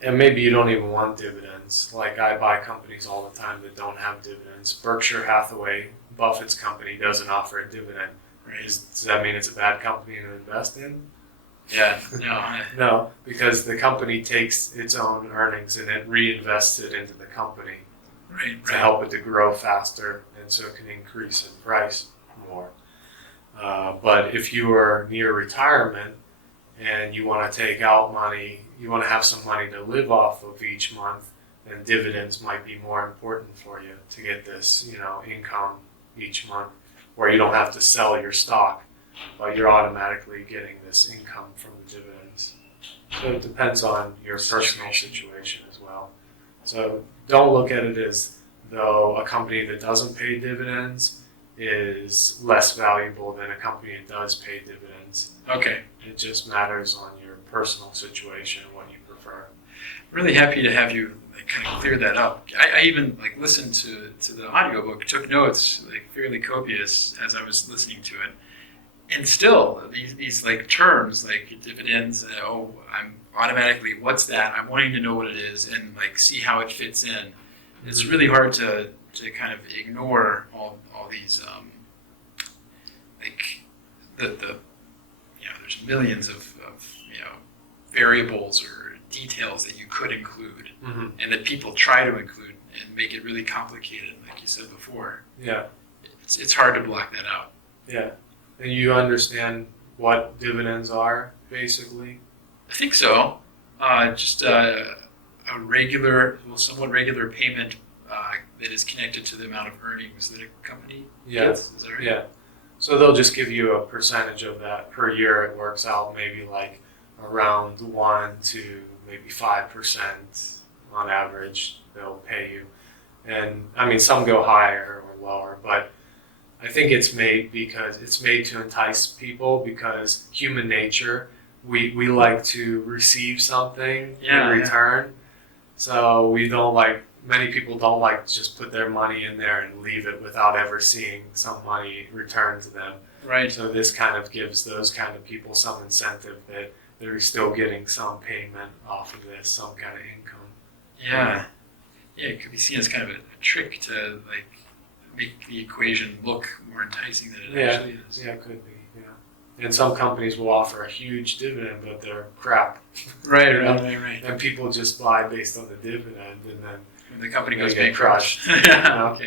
And maybe you don't even want dividends. Like I buy companies all the time that don't have dividends. Berkshire Hathaway, Buffett's company, doesn't offer a dividend. Right. Does that mean it's a bad company to invest in? Yeah. No. No, because the company takes its own earnings and it reinvests it into the company Right. to help it to grow faster and so it can increase in price more. But if you are near retirement and you want to take out money, you want to have some money to live off of each month, then dividends might be more important for you to get this, income each month, where you don't have to sell your stock, but you're automatically getting this income from the dividends. So it depends on your personal situation as well. So don't look at it as though a company that doesn't pay dividends is less valuable than a company that does pay dividends. Okay. It just matters on your personal situation and what you prefer. Really happy to have you kind of clear that up. I even listened to the audiobook, took notes fairly copious as I was listening to it, and still these terms like dividends. I'm automatically, what's that? I'm wanting to know what it is and see how it fits in. It's really hard to kind of ignore all these there's millions of variables or details that you could include, and that people try to include and make it really complicated, like you said before. Yeah. It's hard to block that out. Yeah. And you understand what dividends are, basically? I think so. Just a somewhat regular payment that is connected to the amount of earnings that a company gets. Is that right? Yeah. So they'll just give you a percentage of that per year. It works out maybe around 1 to maybe 5% on average they'll pay you. And I mean, some go higher or lower, but I think it's made to entice people, because human nature, we like to receive something in return. So many people don't like to just put their money in there and leave it without ever seeing some money returned to them. Right. So this kind of gives those kind of people some incentive that they're still getting some payment off of this, some kind of income. Yeah. Yeah, it could be seen as kind of a trick to make the equation look more enticing than it actually is. Yeah, it could be. Yeah. And some companies will offer a huge dividend, but they're crap. Right. And people just buy based on the dividend, and then when the company goes get bankrupt. crushed. Okay.